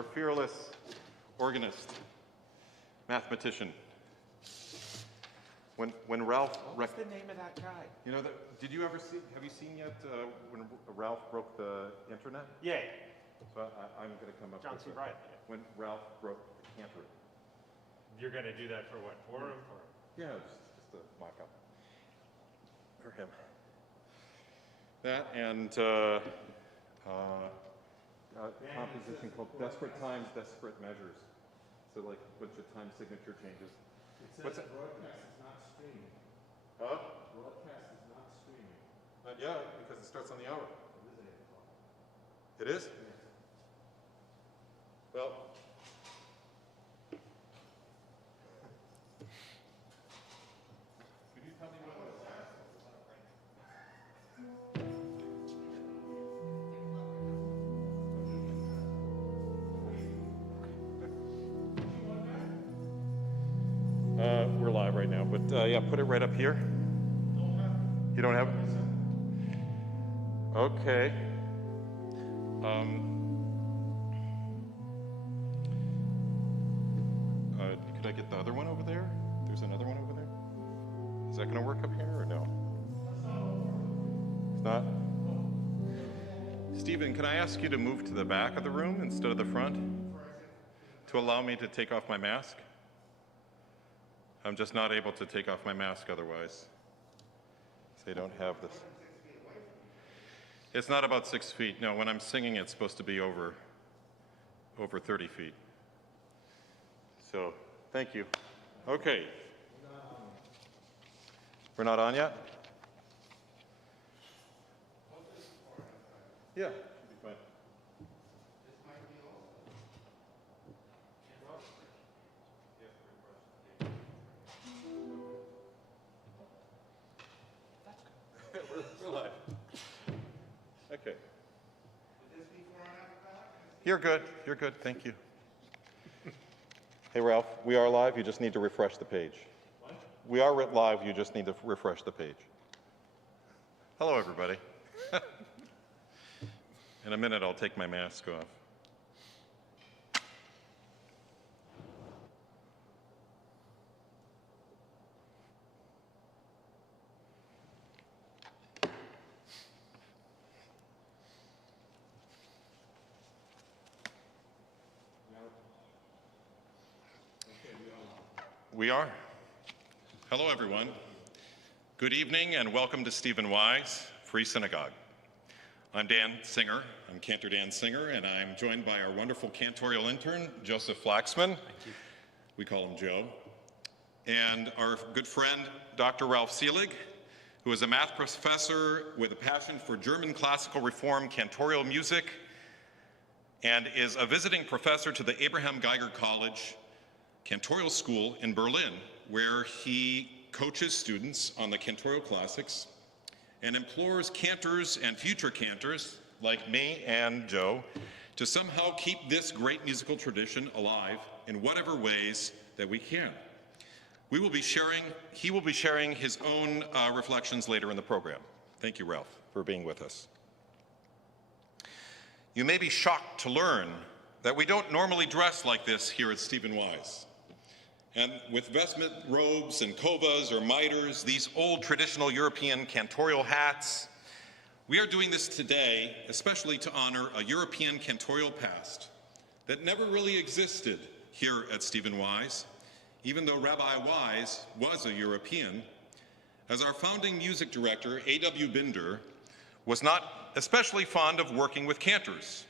our fearless organist, mathematician. When Ralph... What's the name of that guy? You know, did you ever see, have you seen yet when Ralph broke the internet? Yeah. So I'm going to come up John with C. it. Bryan. When Ralph broke the cantor. You're going to do that for what, forum? Yeah, just a mock-up for him. That and composition called Desperate Times, Desperate Measures. So like a bunch of time signature changes. It says What's that? broadcast is not streaming. Huh? Broadcast is not streaming. Not yet, because it starts on the hour. It is 8 o'clock. It is? Yes. Well, could you tell me what it was? We're live right now, but yeah, put it right up here. You don't have it? Okay. Could I get the other one over there? There's another one over there. Is that going to work up here or no? It's not? Stephen, can I ask you to move to the back of the room instead of the front to allow me to take off my mask? I'm just not able to take off my mask otherwise. They don't have this. It's not about 6 feet. No, when I'm singing, it's supposed to be over 30 feet. So, thank you. Okay. We're not on yet? Yeah, should be fine. We're live. Okay. You're good. You're good. Thank you. Hey, Ralph, we are live. You just need to refresh the page. What? We are live. You just need to refresh the page. Hello, everybody. In a minute, I'll take my mask off. We are. Hello, everyone. Good evening and welcome to Stephen Wise Free Synagogue. I'm Dan Singer. I'm Cantor Dan Singer, and I'm joined by our wonderful cantorial intern, Joseph Flaxman. Thank you. We call him Joe. And our good friend, Dr. Ralph Selig, who is a math professor with a passion for German classical reform cantorial music and is a visiting professor to the Abraham Geiger College Cantorial School in Berlin, where he coaches students on the cantorial classics and implores cantors and future cantors like me and Joe to somehow keep this great musical tradition alive in whatever ways that we can. He will be sharing his own reflections later in the program. Thank you, Ralph, for being with us. You may be shocked to learn that we don't normally dress like this here at Stephen Wise. And with vestment robes and kovas or miters, these old traditional European cantorial hats, we are doing this today, especially to honor a European cantorial past that never really existed here at Stephen Wise, even though Rabbi Wise was a European, as our founding music director, A.W. Binder, was not especially fond of working with cantors,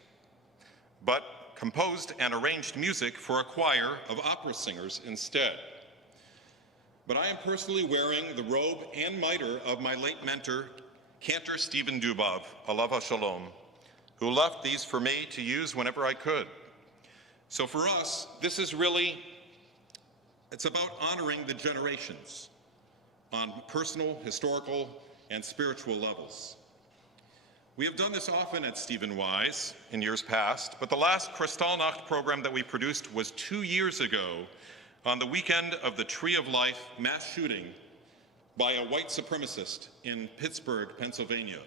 but composed and arranged music for a choir of opera singers instead. But I am personally wearing the robe and mitre of my late mentor, Cantor Stephen Dubov, Alav Shalom, who left these for me to use whenever I could. So for us, this is really, it's about honoring the generations on personal, historical, and spiritual levels. We have done this often at Stephen Wise in years past, but the last Kristallnacht program that we produced was 2 years ago on the weekend of the Tree of Life mass shooting by a white supremacist in Pittsburgh, Pennsylvania,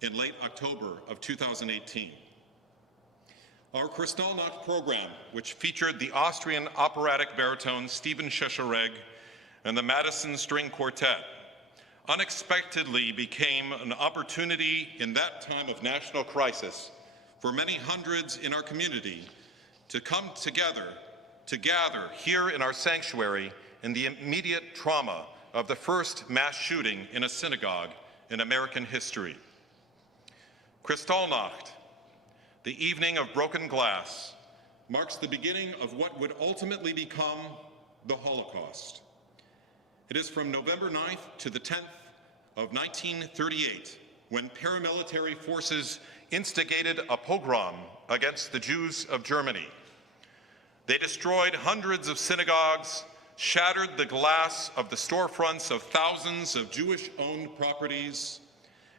in late October of 2018. Our Kristallnacht program, which featured the Austrian operatic baritone Stephen Wise and the Madison String Quartet, unexpectedly became an opportunity in that time of national crisis for many hundreds in our community to come together, to gather here in our sanctuary in the immediate trauma of the first mass shooting in a synagogue in American history. Kristallnacht, the evening of broken glass, marks the beginning of what would ultimately become the Holocaust. It is from November 9th to the 10th of 1938, when paramilitary forces instigated a pogrom against the Jews of Germany. They destroyed hundreds of synagogues, shattered the glass of the storefronts of thousands of Jewish-owned properties,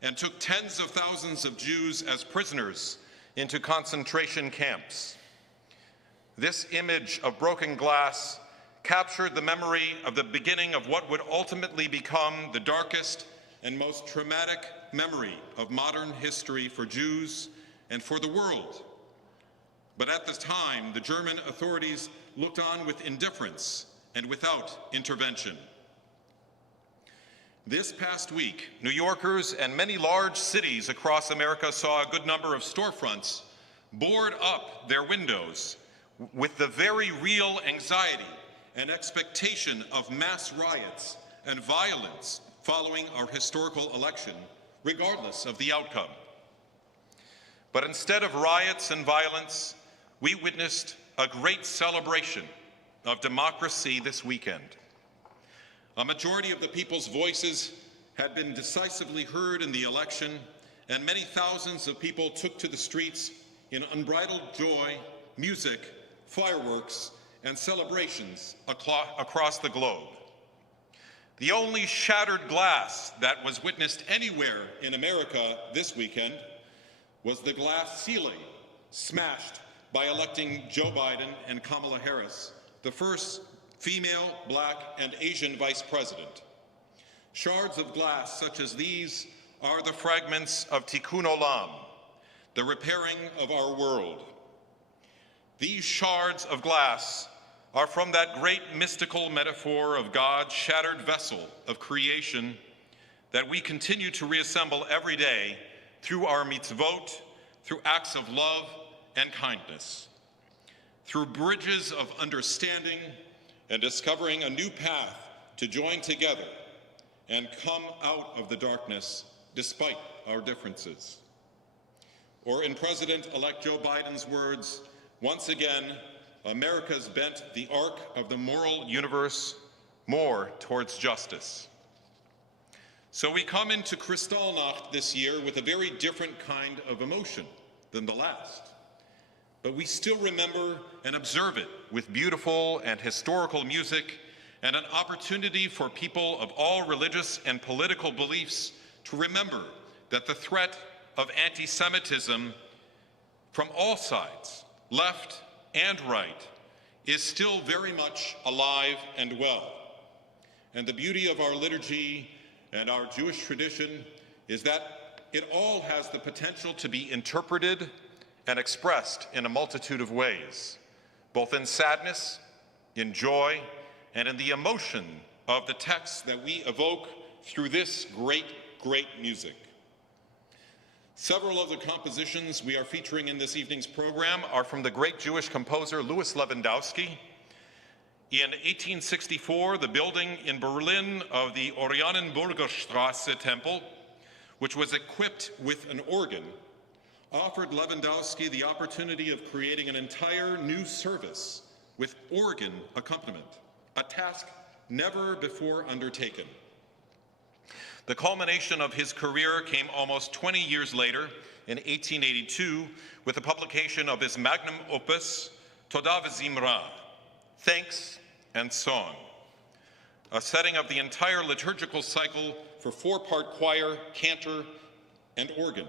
and took tens of thousands of Jews as prisoners into concentration camps. This image of broken glass captured the memory of the beginning of what would ultimately become the darkest and most traumatic memory of modern history for Jews and for the world. But at the time, the German authorities looked on with indifference and without intervention. This past week, New Yorkers and many large cities across America saw a good number of storefronts board up their windows with the very real anxiety and expectation of mass riots and violence following our historical election, regardless of the outcome. But instead of riots and violence, we witnessed a great celebration of democracy this weekend. A majority of the people's voices had been decisively heard in the election, and many thousands of people took to the streets in unbridled joy, music, fireworks, and celebrations across the globe. The only shattered glass that was witnessed anywhere in America this weekend was the glass ceiling smashed by electing Joe Biden and Kamala Harris, the first female, Black, and Asian vice president. Shards of glass such as these are the fragments of Tikkun Olam, the repairing of our world. These shards of glass are from that great mystical metaphor of God's shattered vessel of creation that we continue to reassemble every day through our mitzvot, through acts of love and kindness, through bridges of understanding and discovering a new path to join together and come out of the darkness despite our differences. Or in President-elect Joe Biden's words, once again, America's bent the arc of the moral universe more towards justice. So we come into Kristallnacht this year with a very different kind of emotion than the last. But we still remember and observe it with beautiful and historical music and an opportunity for people of all religious and political beliefs to remember that the threat of anti-Semitism from all sides, left and right, is still very much alive and well. And the beauty of our liturgy and our Jewish tradition is that it all has the potential to be interpreted and expressed in a multitude of ways, both in sadness, in joy, and in the emotion of the texts that we evoke through this great, great music. Several of the compositions we are featuring in this evening's program are from the great Jewish composer Louis Lewandowski. In 1864, the building in Berlin of the Oranienburgerstraße Temple, which was equipped with an organ, offered Lewandowski the opportunity of creating an entire new service with organ accompaniment, a task never before undertaken. The culmination of his career came almost 20 years later, in 1882, with the publication of his magnum opus, Toda v'Zimra, Thanks and Song, a setting of the entire liturgical cycle for four-part choir, cantor, and organ.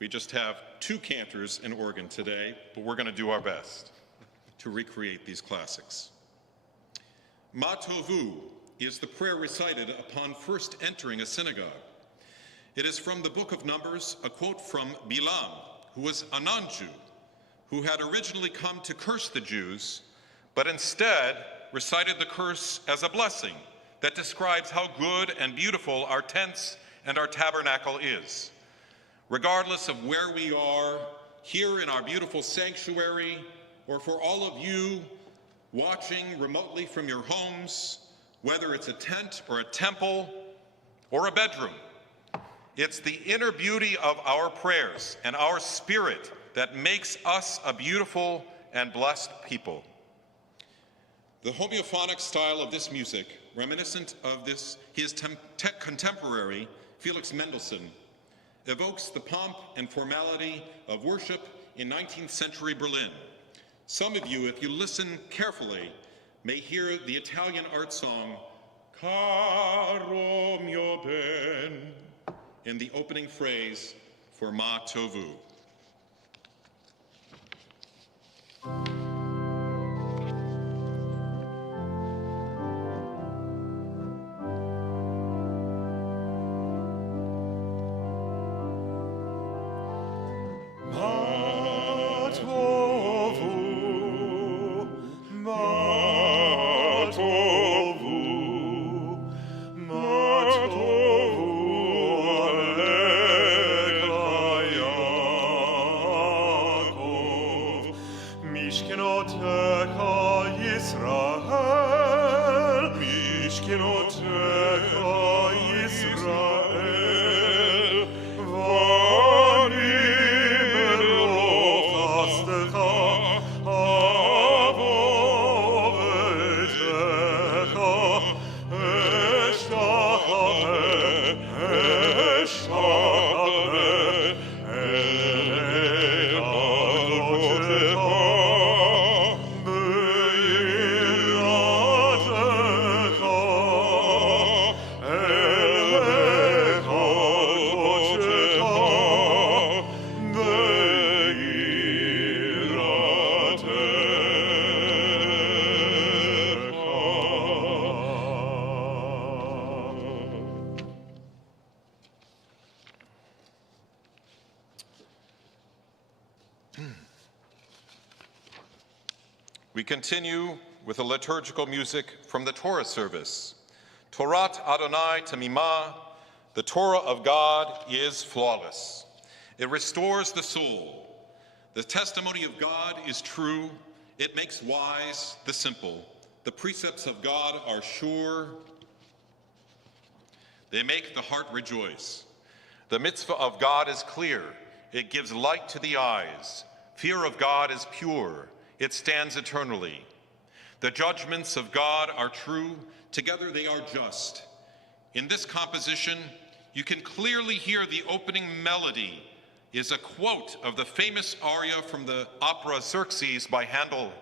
We just have two cantors and organ today, but we're going to do our best to recreate these classics. Ma Tovu is the prayer recited upon first entering a synagogue. It is from the book of Numbers, a quote from Bilam, who was a non-Jew, who had originally come to curse the Jews, but instead recited the curse as a blessing that describes how good and beautiful our tents and our tabernacle is. Regardless of where we are, here in our beautiful sanctuary, or for all of you watching remotely from your homes, whether it's a tent or a temple or a bedroom, it's the inner beauty of our prayers and our spirit that makes us a beautiful and blessed people. The homophonic style of this music, reminiscent of his contemporary, Felix Mendelssohn, evokes the pomp and formality of worship in 19th century Berlin. Some of you, if you listen carefully, may hear the Italian art song, Caro mio ben, in the opening phrase for Ma Tovu. We continue with the liturgical music from the Torah service. Torat Adonai Tamimah, the Torah of God is flawless. It restores the soul. The testimony of God is true. It makes wise the simple. The precepts of God are sure. They make the heart rejoice. The mitzvah of God is clear. It gives light to the eyes. Fear of God is pure. It stands eternally. The judgments of God are true. Together they are just. In this composition, you can clearly hear the opening melody is a quote of the famous aria from the opera Xerxes by Handel.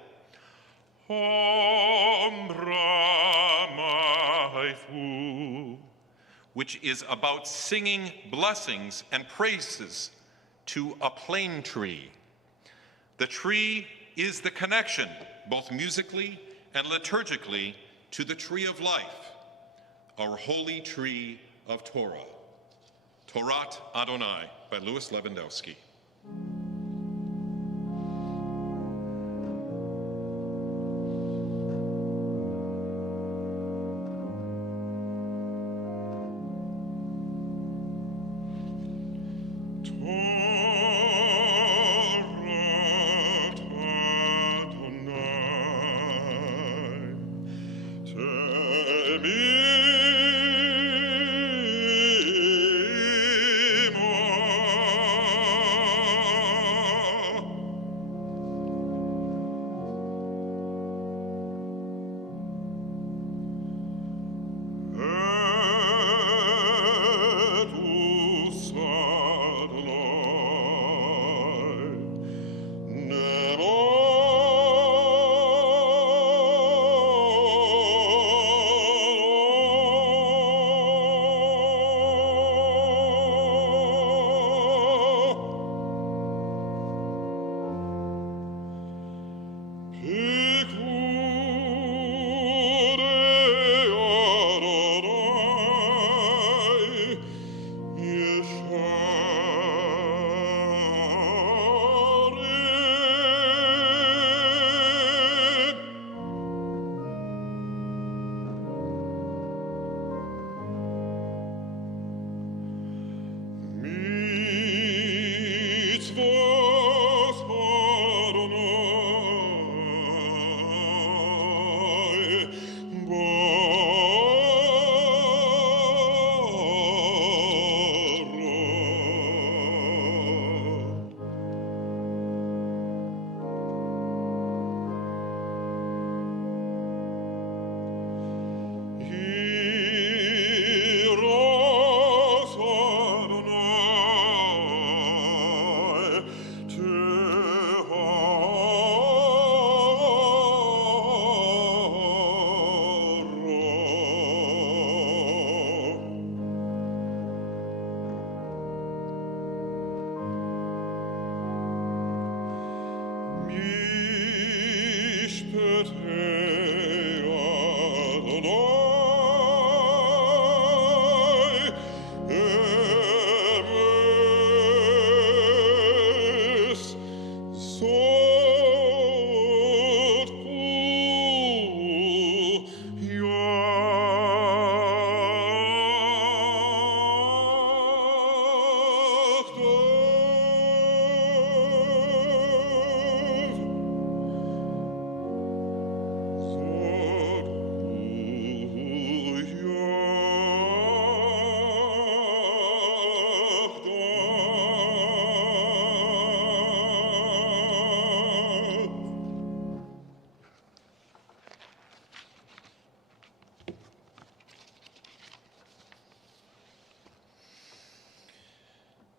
Which is about singing blessings and praises to a plane tree. The tree is the connection, both musically and liturgically, to the tree of life, our holy tree of Torah. Torat Adonai by Louis Lewandowski.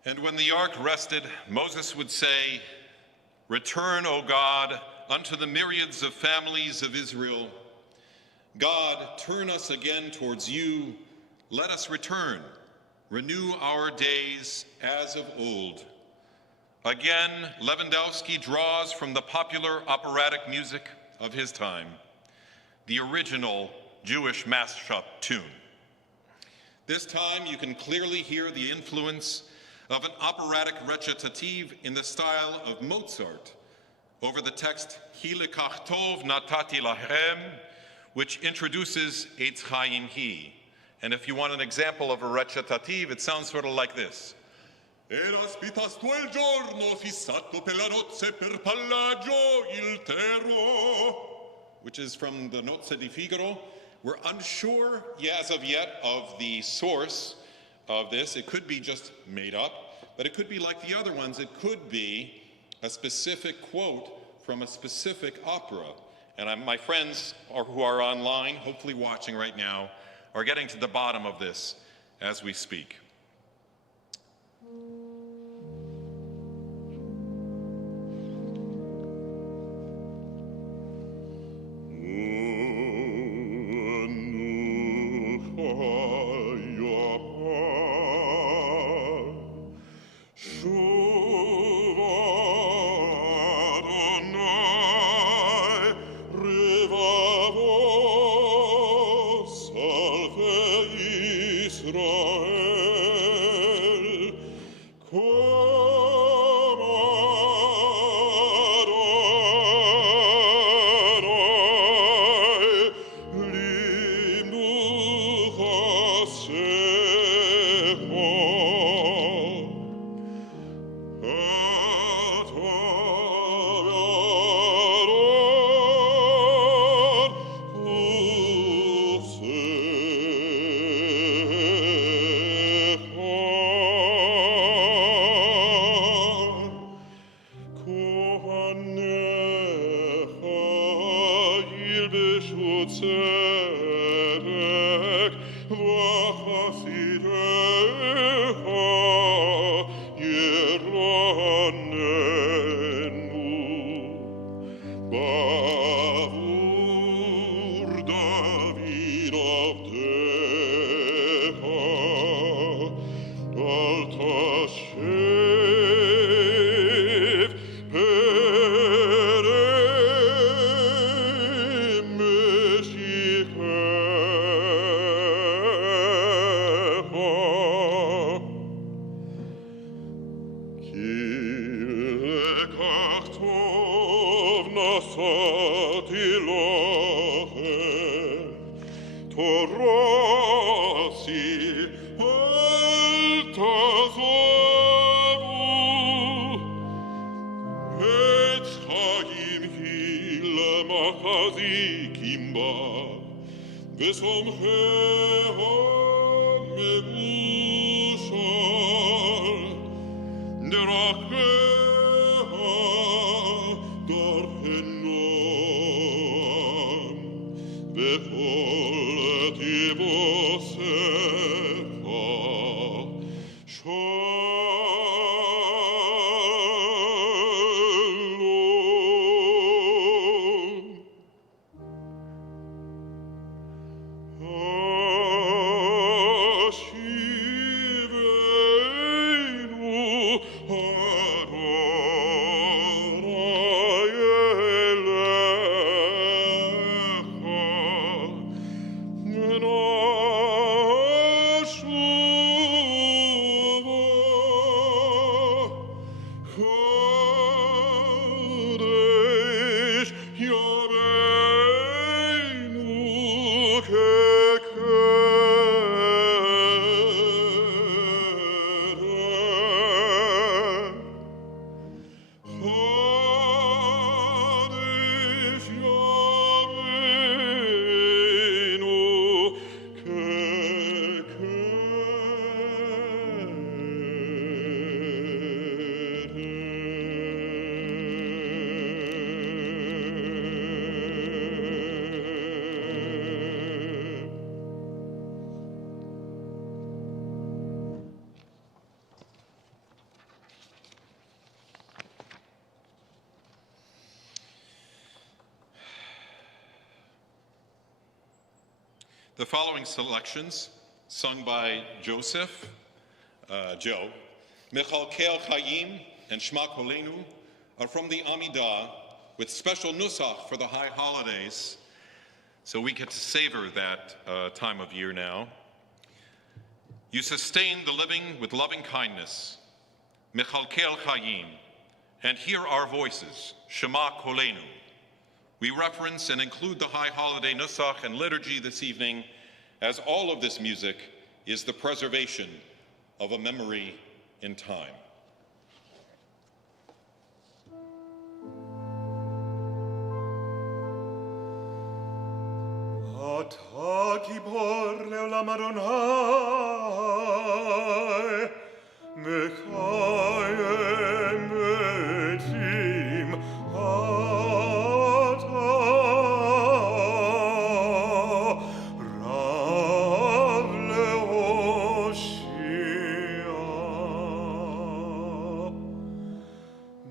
And when the ark rested, Moses would say, "Return, O God, unto the myriads of families of Israel. God, turn us again towards you. Let us return. Renew our days as of old." Again, Lewandowski draws from the popular operatic music of his time, the original Jewish mashup tune. This time, you can clearly hear the influence of an operatic recitative in the style of Mozart over the text "Hi lekach tov natati lahem," which introduces Eitz Chaim Hi. And if you want an example of a recitative, it sounds sort of like this. Eras pitasto il giorno fissato per la nozze per Pallaggio il Terro. Which is from the Nozze di Figaro. We're unsure, as of yet, of the source of this. It could be just made up, but it could be like the other ones. It could be a specific quote from a specific opera. And my friends who are online, hopefully watching right now, are getting to the bottom of this as we speak. The following selections, sung by Joseph, Joe, Mechalkel Chaim, and Shema Kolenu, are from the Amidah with special nusach for the high holidays, so we get to savor that time of year now. You sustain the living with loving kindness, Mechalkel Chaim, and hear our voices, Shema Kolenu. We reference and include the high holiday nusach and liturgy this evening, as all of this music is the preservation of a memory in time. אתה גיבור לעולם אדוני, מקיים מתים אתה, רב להושיע,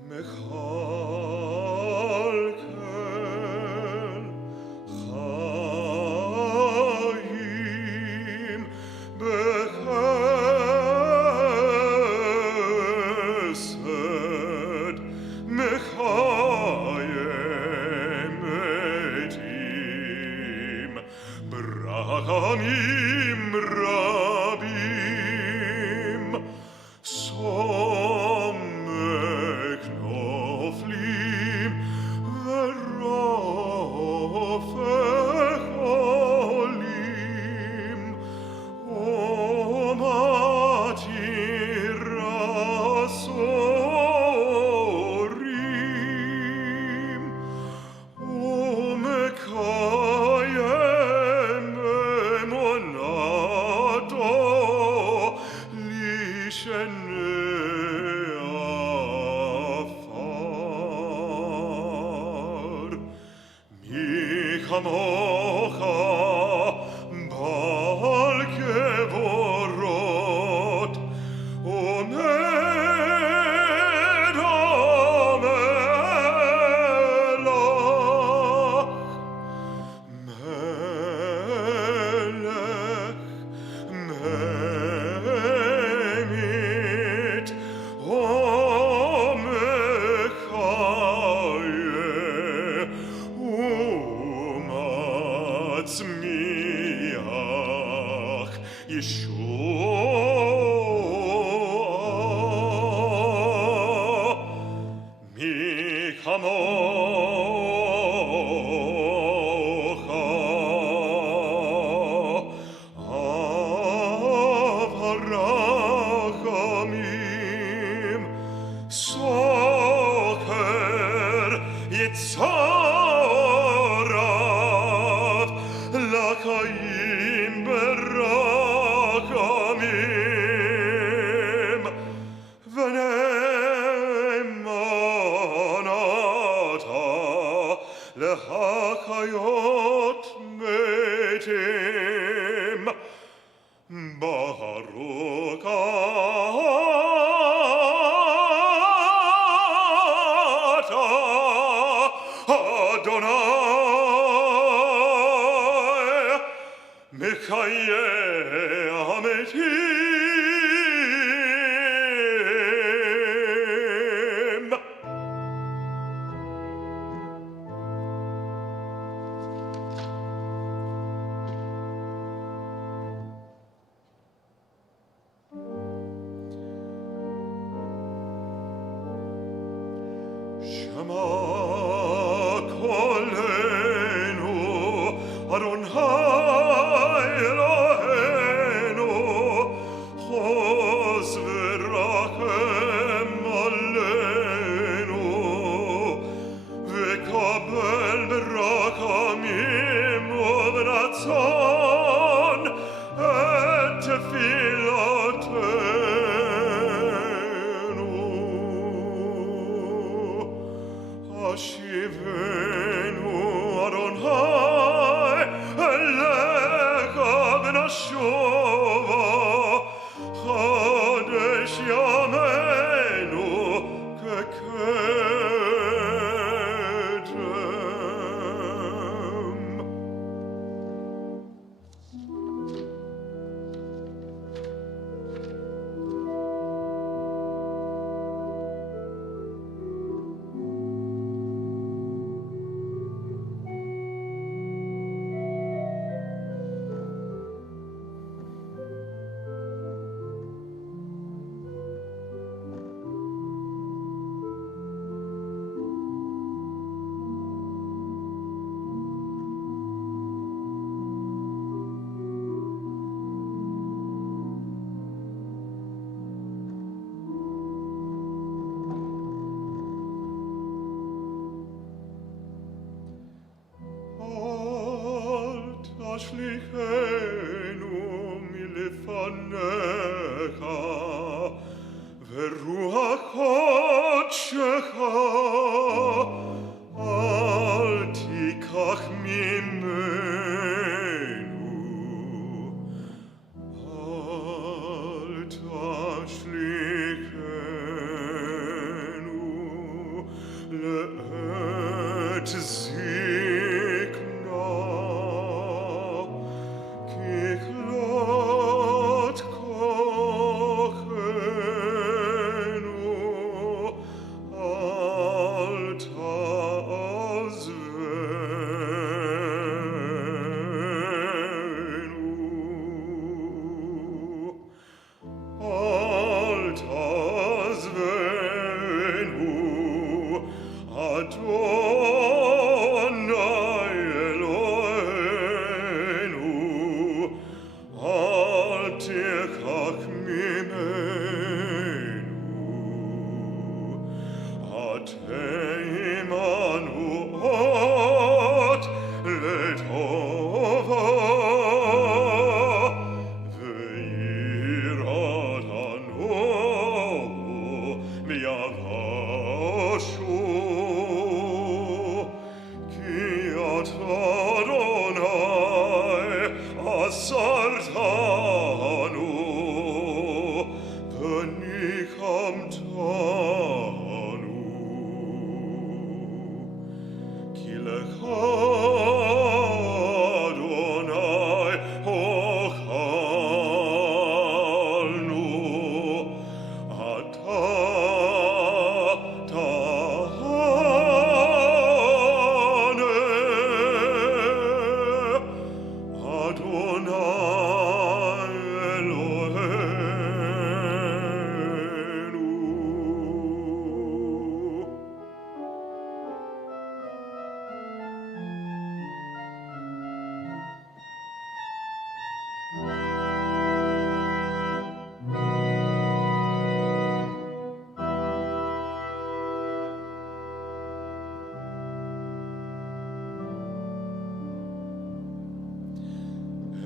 מכלכל חיים בחסד, מחיים מתים ברחמים רבים, סומק נופלים ורופא חולים, ומתירה סורים, ומקיים אמונתו לשני עפר. מי כמוך בעל גבורות, עומד המלך, מלך ממית ומחיה ומצמיח ישועה. מי כמוך אב הרחמים, סוחר יצריו לחיים ברחמים, ונאמן אתה להחיות מתים. ברוך אתה אדוני, מחיי המתים. שמע קולנו אדוני אלוהינו, חוז ורחם עלינו, וקבל ברחמים וברצון את תפילתנו. השיבנו אדוני אליך ונשובה, חדש ימינו כקדם. תשליכנו מלפניך, ורוח קודשך אל תיקח ממנו, אל תשליכנו לעת זקנה, ככלות כוחנו אל תעזבנו, אל תעזבנו, אדוני אלוהינו, אל תרחק ממנו, עמנו אות לטובה, ויראתנו מיבשו, כי אתה אדוני עשרתנו וניחמתנו, כי לך אדוני הוכלנו, אתה תענה, אדוני אלוהינו.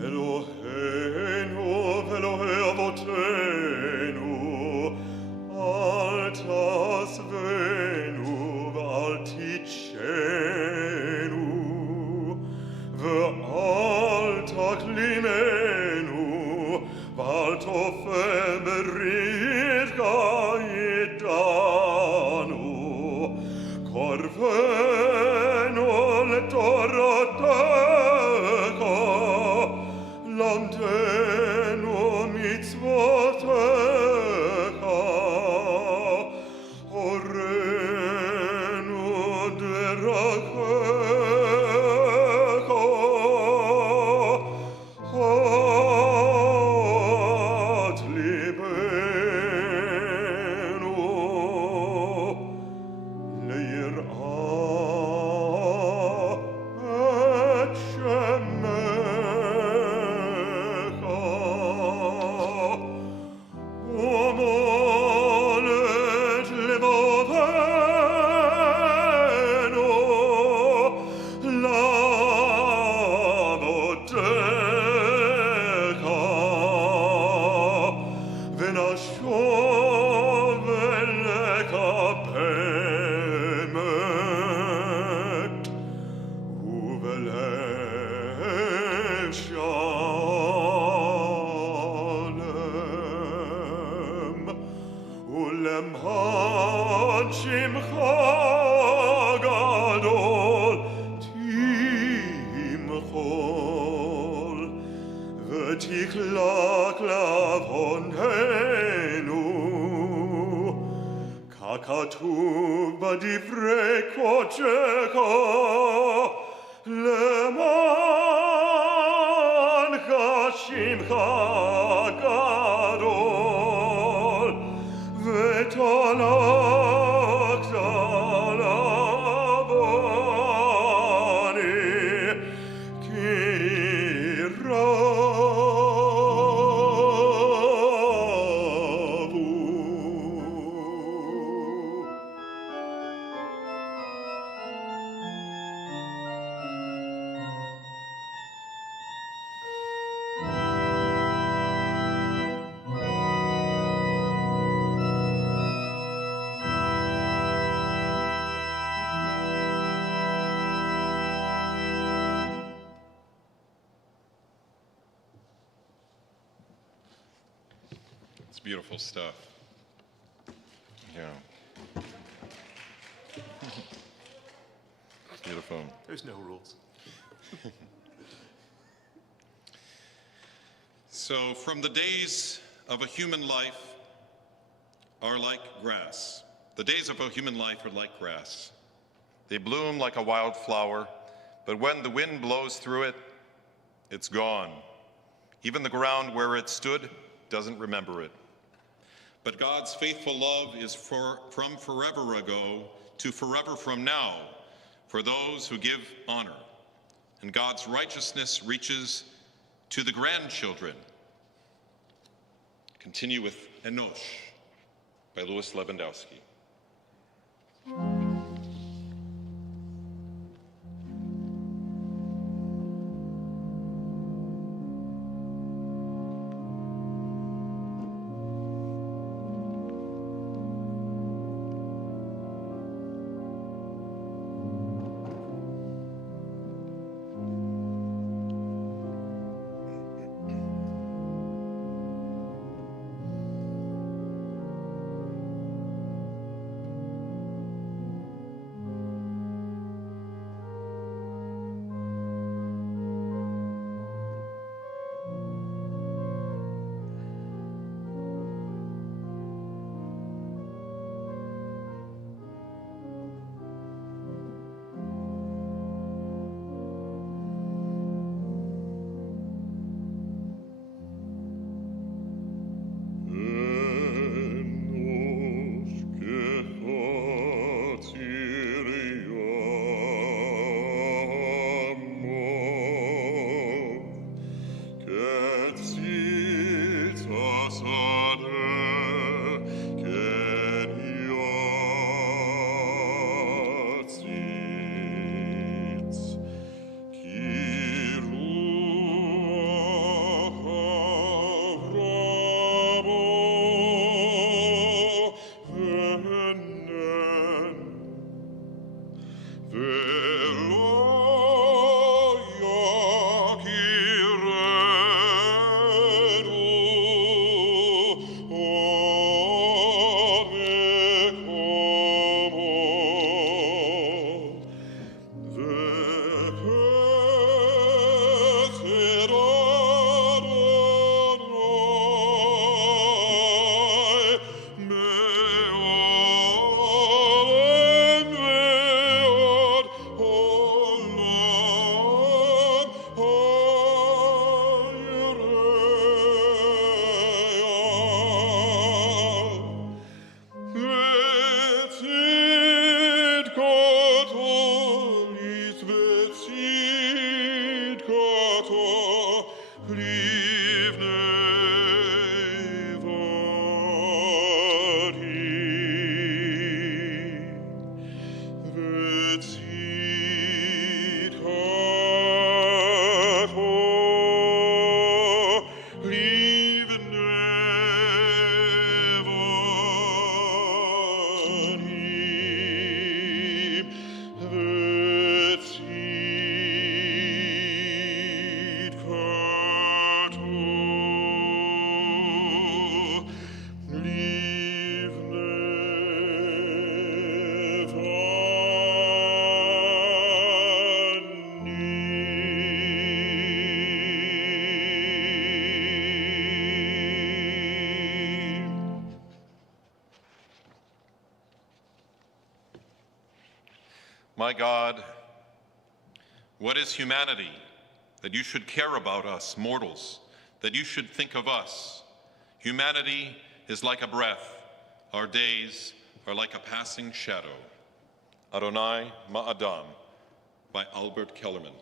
אלוהינו ואלוהי אבותינו, אל תעזבנו ואל תיטשנו, ואל תכלימנו ואל תופר ברית איתנו, קרבנו לתורתך, למדנו מצוותיך, הורנו דרכיך, הט ליבנו ליראה את שמך, ומולת לבבנו לעבודך, ונשוב אליך באמת ובלב שלם, ולמען שמך גדול תמחול, ותקלק לעווננו, ככתוב בדברי קודשך, למען שמך גדול, ותלקת לעווני, כי רבו. It's beautiful stuff. Yeah. Beautiful. There's no rules. So, from the days of a human life are like grass. The days of a human life are like grass. They bloom like a wild flower, but when the wind blows through it, it's gone. Even the ground where it stood doesn't remember it. But God's faithful love is from forever ago to forever from now for those who give honor. And God's righteousness reaches to the grandchildren. Continue with Enosh by Louis Lewandowski. My God, what is humanity that you should care about us, mortals, that you should think of us? Humanity is like a breath. Our days are like a passing shadow. Adonai Ma'adam by Albert Kellerman.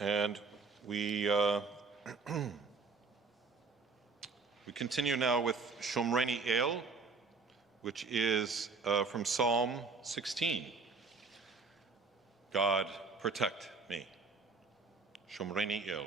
And we we continue now with Shomreni El, which is from Psalm 16. God, protect me. Shomreni El.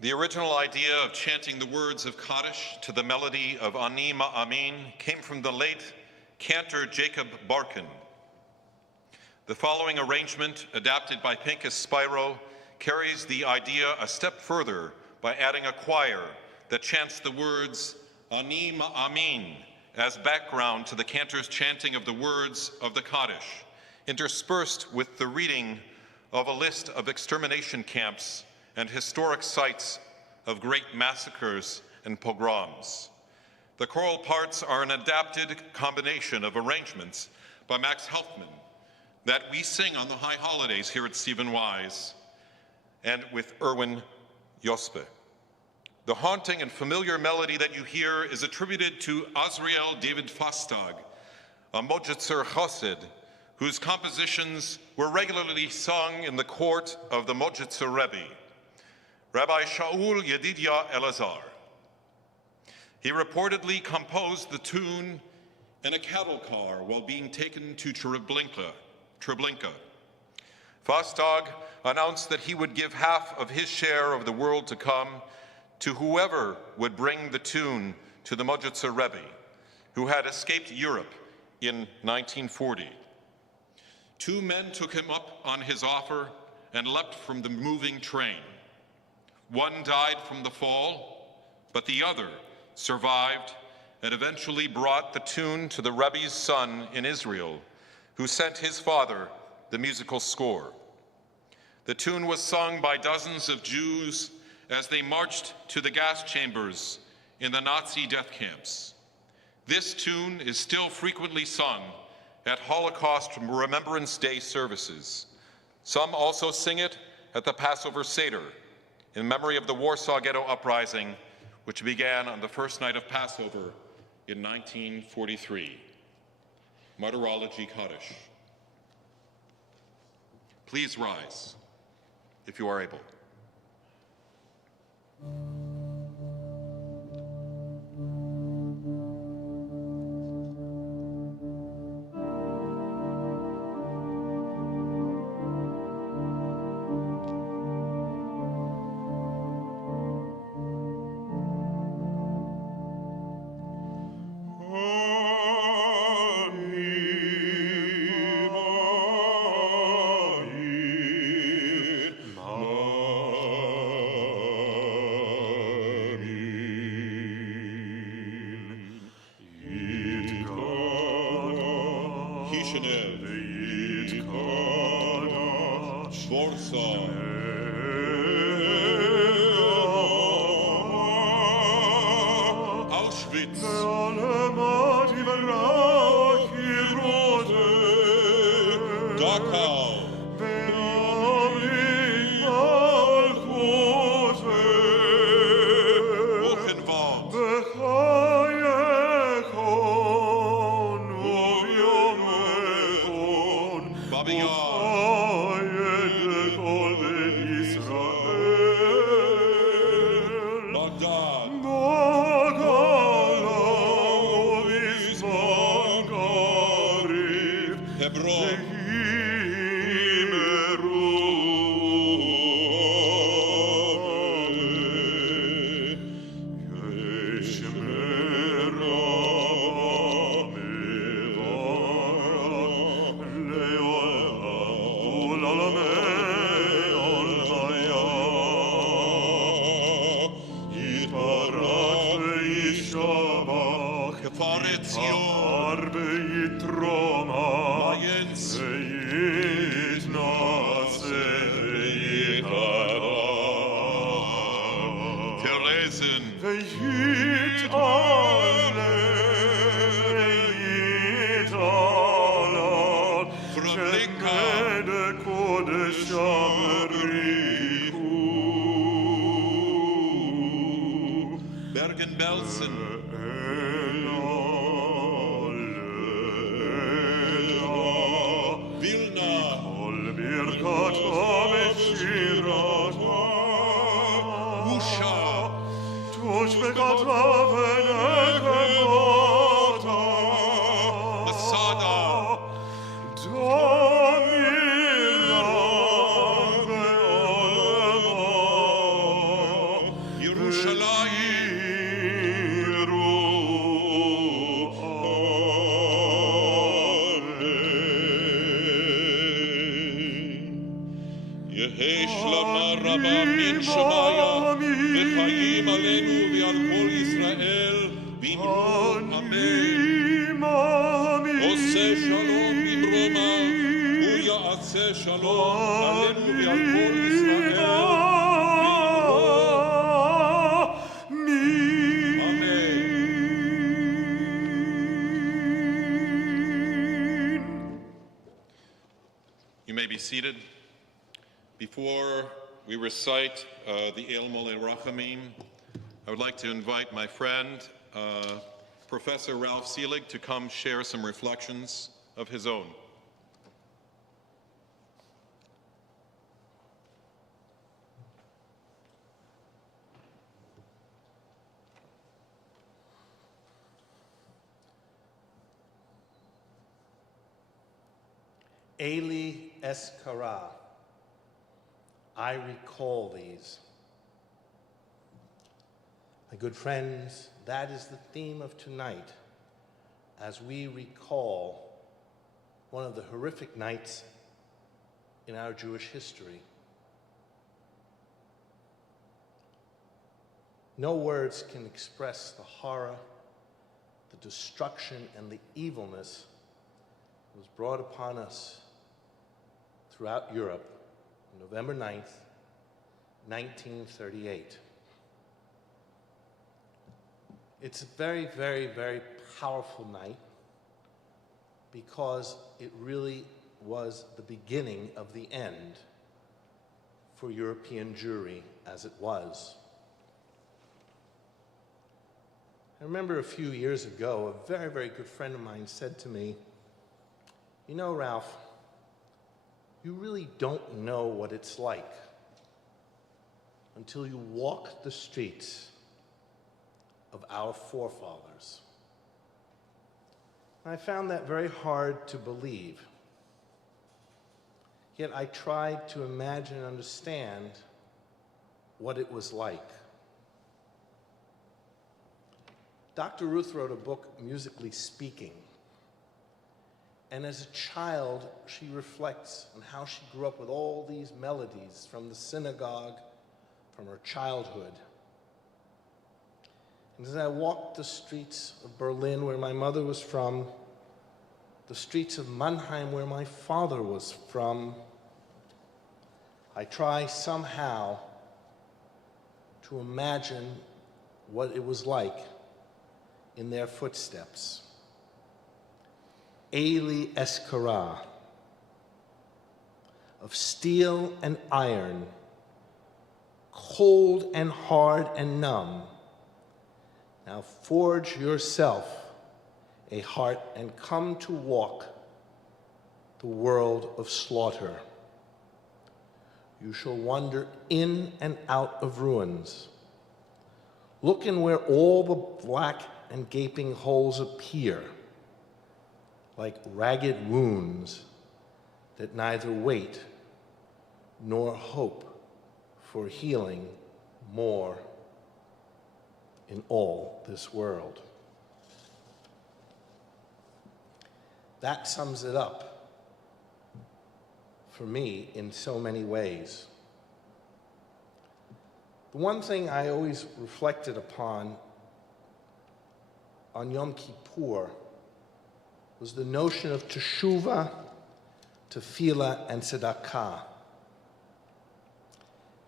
The original idea of chanting the words of Kaddish to the melody of Ani Ma'amin came from the late cantor Jacob Barkin. The following arrangement, adapted by Pinchas Spyro, carries the idea a step further by adding a choir that chants the words Ani Ma'amin as background to the cantor's chanting of the words of the Kaddish, interspersed with the reading of a list of extermination camps and historic sites of great massacres and pogroms. The choral parts are an adapted combination of arrangements by Max Helfman that we sing on the high holidays here at Stephen Wise and with Erwin Jospe. The haunting and familiar melody that you hear is attributed to Azriel David Fastag, a Mojitzer Chassid, whose compositions were regularly sung in the court of the Mojitzer Rebbe, Rabbi Shaul Yedidia Elazar. He reportedly composed the tune in a cattle car while being taken to Treblinka. Fastag announced that he would give half of his share of the world to come to whoever would bring the tune to the Mojitzer Rebbe, who had escaped Europe in 1940. Two men took him up on his offer and leapt from the moving train. One died from the fall, but the other survived and eventually brought the tune to the Rebbe's son in Israel, who sent his father the musical score. The tune was sung by dozens of Jews as they marched to the gas chambers in the Nazi death camps. This tune is still frequently sung at Holocaust Remembrance Day services. Some also sing it at the Passover Seder, in memory of the Warsaw Ghetto Uprising, which began on the first night of Passover in 1943. Martyrology Kaddish. Please rise, if you are able. וחיים עלינו ועל כל ישראל, ואמרו אמן. עושה שלום במרומה, הוא יעשה שלום עלינו ועל כל ישראל, ואמרו אמן. You may be seated. Before we recite the El Mole Rachamim, I would like to invite my friend, Professor Ralph Selig, to come share some reflections of his own. Eli Eskara, I recall these. My good friends, that is the theme of tonight as we recall one of the horrific nights in our Jewish history. No words can express the horror, the destruction, and the evilness that was brought upon us throughout Europe on November 9th, 1938. It's a very, very, very powerful night because it really was the beginning of the end for European Jewry as it was. I remember a few years ago, a very, very good friend of mine said to me, "You know, Ralph, you really don't know what it's like until you walk the streets of our forefathers." And I found that very hard to believe. Yet I tried to imagine and understand what it was like. Dr. Ruth wrote a book, Musically Speaking. And as a child, she reflects on how she grew up with all these melodies from the synagogue, from her childhood. And as I walked the streets of Berlin, where my mother was from, the streets of Mannheim, where my father was from, I try somehow to imagine what it was like in their footsteps. Eli Eskara, of steel and iron, cold and hard and numb, now forge yourself a heart and come to walk the world of slaughter. You shall wander in and out of ruins, looking where all the black and gaping holes appear, like ragged wounds that neither wait nor hope for healing more in all this world. That sums it up for me in so many ways. The one thing I always reflected upon on Yom Kippur was the notion of teshuvah, tefillah, and tzedakah.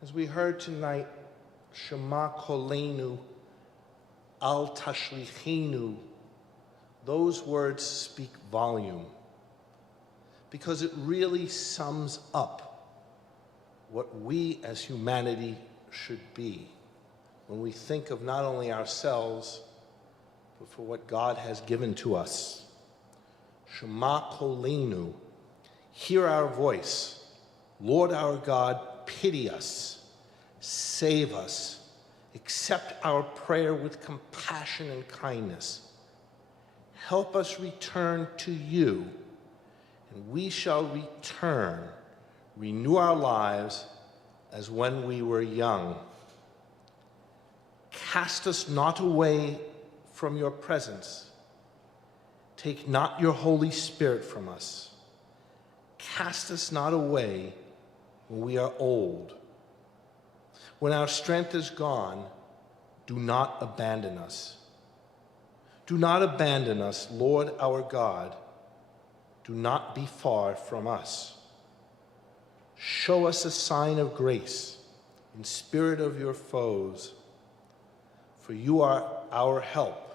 As we heard tonight, Shema Kolenu, Al Tashlichinu, those words speak volume because it really sums up what we as humanity should be when we think of not only ourselves, but for what God has given to us. Shema Kolenu, hear our voice. Lord our God, pity us, save us, accept our prayer with compassion and kindness. Help us return to you, and we shall return, renew our lives as when we were young. Cast us not away from your presence. Take not your Holy Spirit from us. Cast us not away when we are old. When our strength is gone, do not abandon us. Do not abandon us, Lord our God. Do not be far from us. Show us a sign of grace in spirit of your foes, for you are our help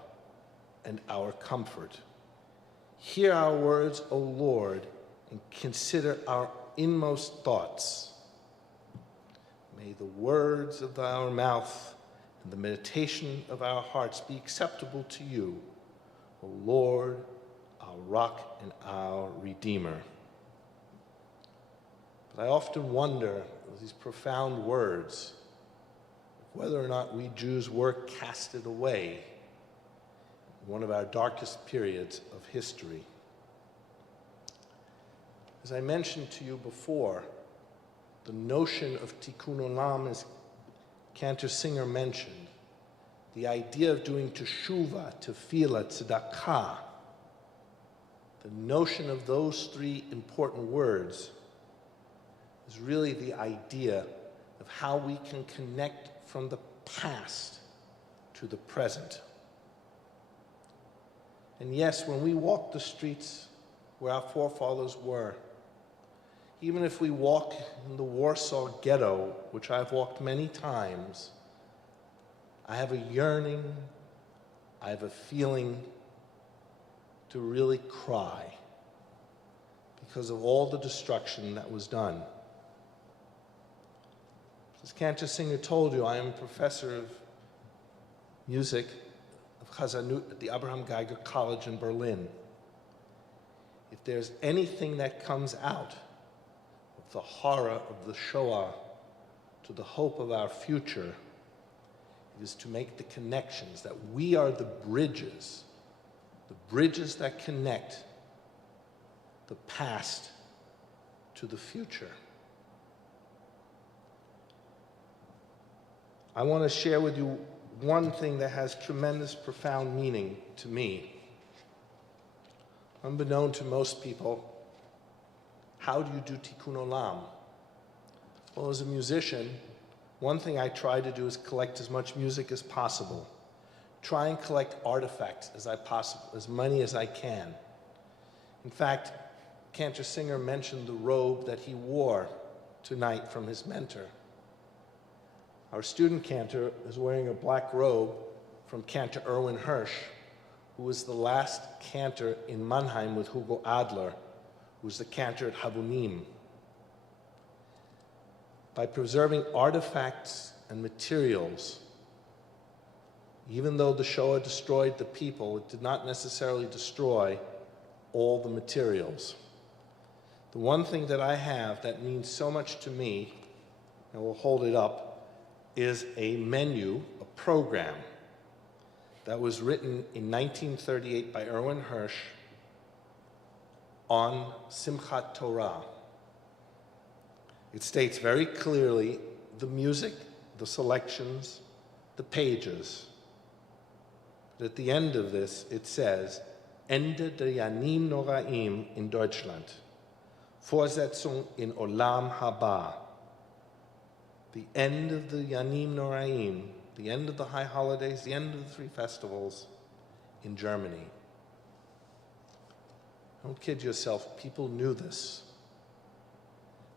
and our comfort. Hear our words, O Lord, and consider our inmost thoughts. May the words of our mouth and the meditation of our hearts be acceptable to you, O Lord, our rock and our Redeemer. But I often wonder, with these profound words, whether or not we Jews were casted away in one of our darkest periods of history. As I mentioned to you before, the notion of Tikkun Olam, as Cantor Singer mentioned, the idea of doing teshuvah, tefillah, tzedakah, the notion of those three important words is really the idea of how we can connect from the past to the present. And yes, when we walk the streets where our forefathers were, even if we walk in the Warsaw Ghetto, which I've walked many times, I have a yearning, I have a feeling to really cry because of all the destruction that was done. As Cantor Singer told you, I am a professor of music of Chazanut at the Abraham Geiger College in Berlin. If there's anything that comes out of the horror of the Shoah to the hope of our future, it is to make the connections, that we are the bridges that connect the past to the future. I want to share with you one thing that has tremendous, profound meaning to me. Unbeknown to most people, how do you do Tikkun Olam? Well, as a musician, one thing I try to do is collect as much music as possible. Try and collect artifacts as many as I can. In fact, Cantor Singer mentioned the robe that he wore tonight from his mentor. Our student cantor is wearing a black robe from Cantor Erwin Hirsch, who was the last cantor in Mannheim with Hugo Adler, who was the cantor at Habunim. By preserving artifacts and materials, even though the Shoah destroyed the people, it did not necessarily destroy all the materials. The one thing that I have that means so much to me, and we'll hold it up, is a menu, a program, that was written in 1938 by Erwin Hirsch on Simchat Torah. It states very clearly the music, the selections, the pages. But at the end of this, it says, Ende der Yanim Noraim in Deutschland. Vorsetzung in Olam Haba. The end of the Yanim Noraim, the end of the high holidays, the end of the three festivals in Germany. Don't kid yourself, people knew this.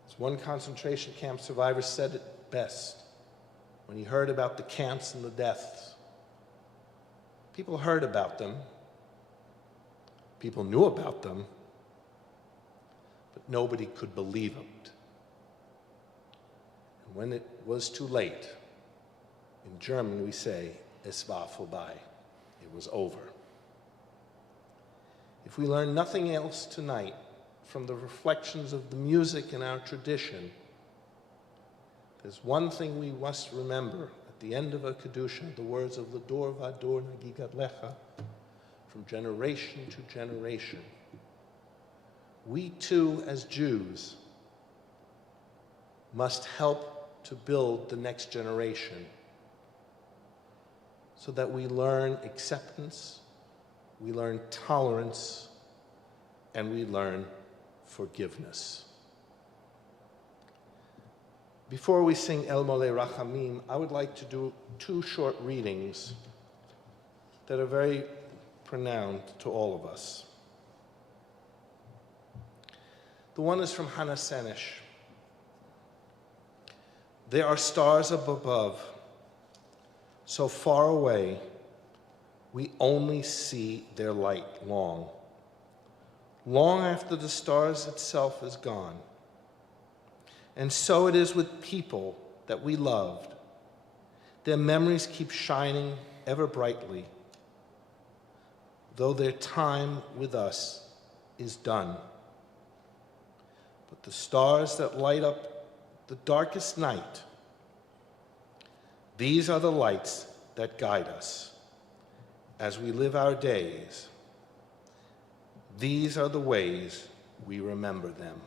As one concentration camp survivor said it best when he heard about the camps and the deaths. People heard about them, people knew about them, but nobody could believe it. And when it was too late, in German we say, es war vorbei, it was over. If we learn nothing else tonight from the reflections of the music in our tradition, there's one thing we must remember at the end of a Kedusha, the words of L'dor v'ador nagigat lecha, from generation to generation. We too, as Jews, must help to build the next generation so that we learn acceptance, we learn tolerance, and we learn forgiveness. Before we sing El Mole Rachamim, I would like to do two short readings that are very pronounced to all of us. The one is from Hannah Senish. There are stars up above, so far away, we only see their light long after the stars itself is gone. And so it is with people that we loved. Their memories keep shining ever brightly, though their time with us is done. But the stars that light up the darkest night, these are the lights that guide us as we live our days. These are the ways we remember them.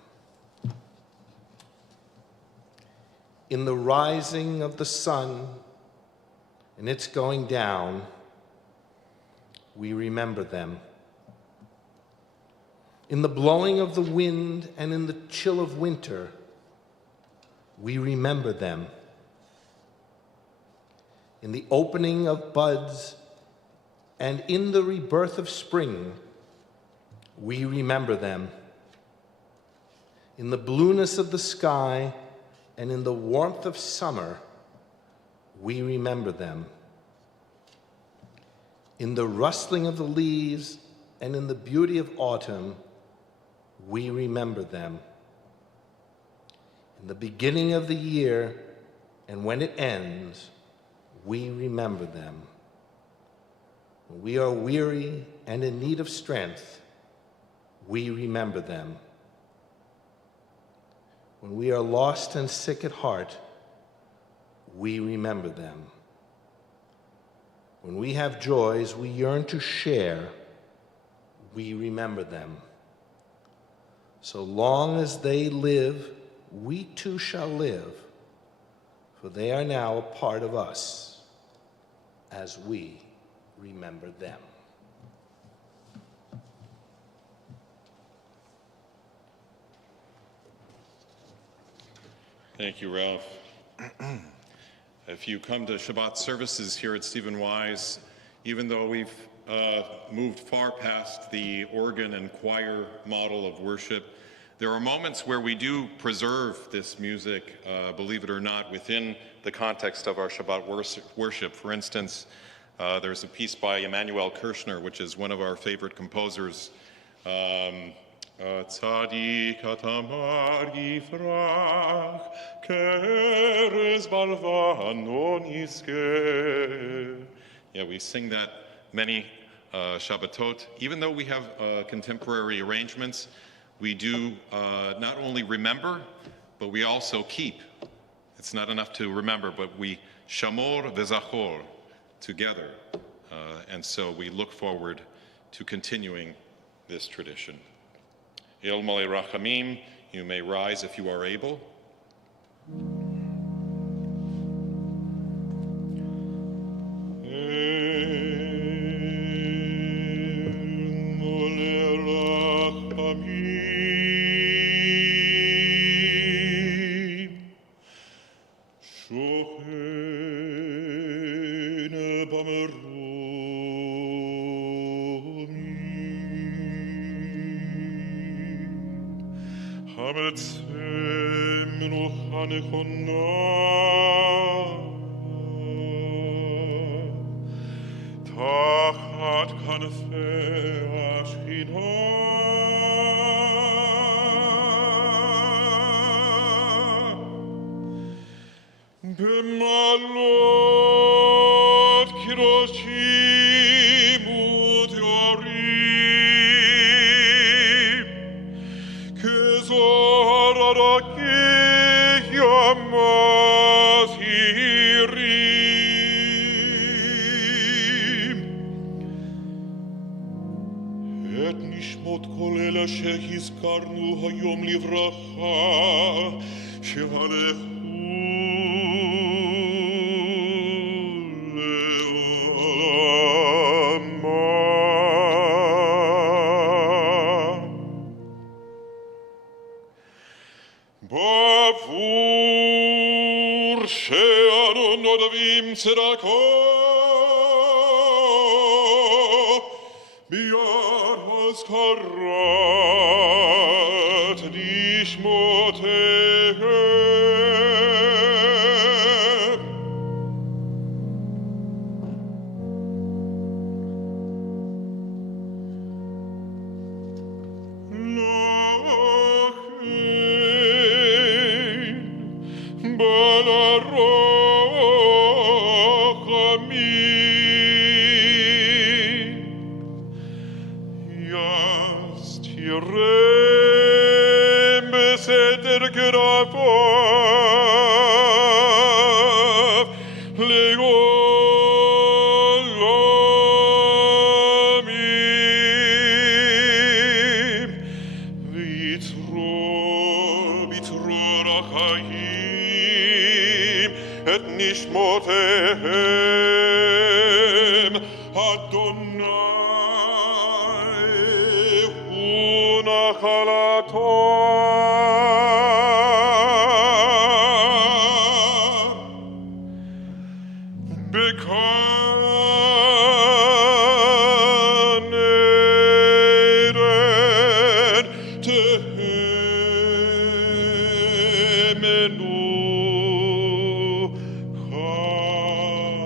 In the rising of the sun and its going down, we remember them. In the blowing of the wind and in the chill of winter, we remember them. In the opening of buds and in the rebirth of spring, we remember them. In the blueness of the sky and in the warmth of summer, we remember them. In the rustling of the leaves and in the beauty of autumn, we remember them. In the beginning of the year and when it ends, we remember them. When we are weary and in need of strength, we remember them. When we are lost and sick at heart, we remember them. When we have joys we yearn to share, we remember them. So long as they live, we too shall live, for they are now a part of us as we remember them. Thank you, Ralph. If you come to Shabbat services here at Stephen Wise, even though we've moved far past the organ and choir model of worship, there are moments where we do preserve this music, believe it or not, within the context of our Shabbat worship. For instance, there's a piece by Emanuel Kirchner, which is one of our favorite composers. Tzadik atamar yifrach, keres balvano nisker. Yeah, we sing that many Shabbatot. Even though we have contemporary arrangements, we do not only remember, but we also keep. It's not enough to remember, but we shamor v'zachor together. And so we look forward to continuing this tradition. El Mole Rachamim, you may rise if you are able. Bavu tzedako, biar hazkarat nishmotehem. Lachin, balarochamim, yastirem beseder kerafav, legolamim, vitrol achayim, et nishmotehem, Adonai hu nachalatom. Bekan eden tehemenu chatam.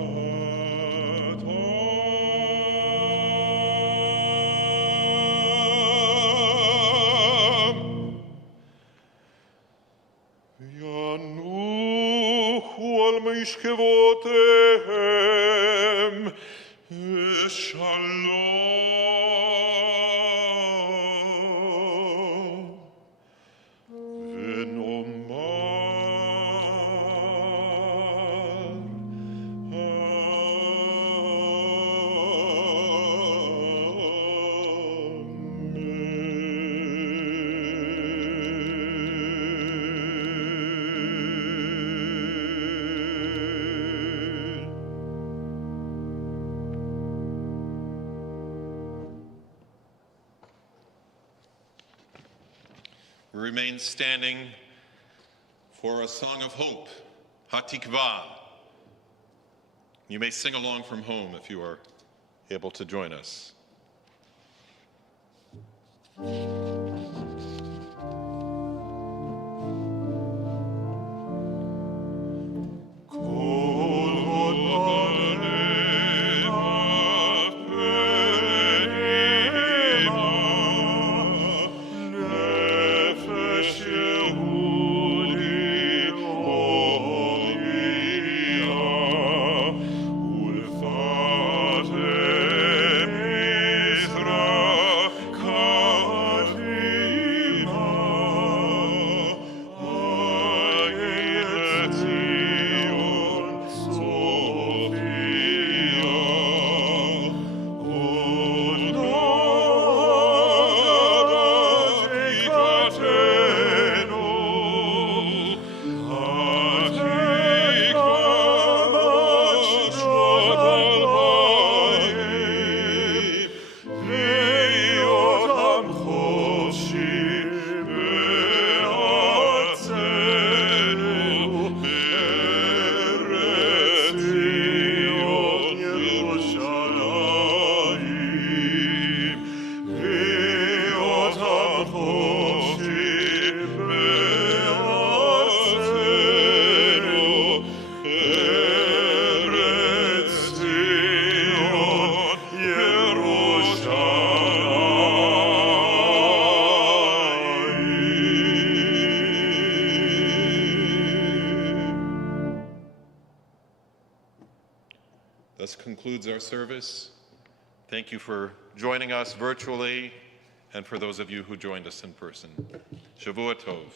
Yanuchu al mishkevotehem, shalom. Venomar amen. We remain standing for a song of hope, Hatikvah. You may sing along from home if you are able to join us. This concludes our service. Thank you for joining us virtually and for those of you who joined us in person. Shavua Tov.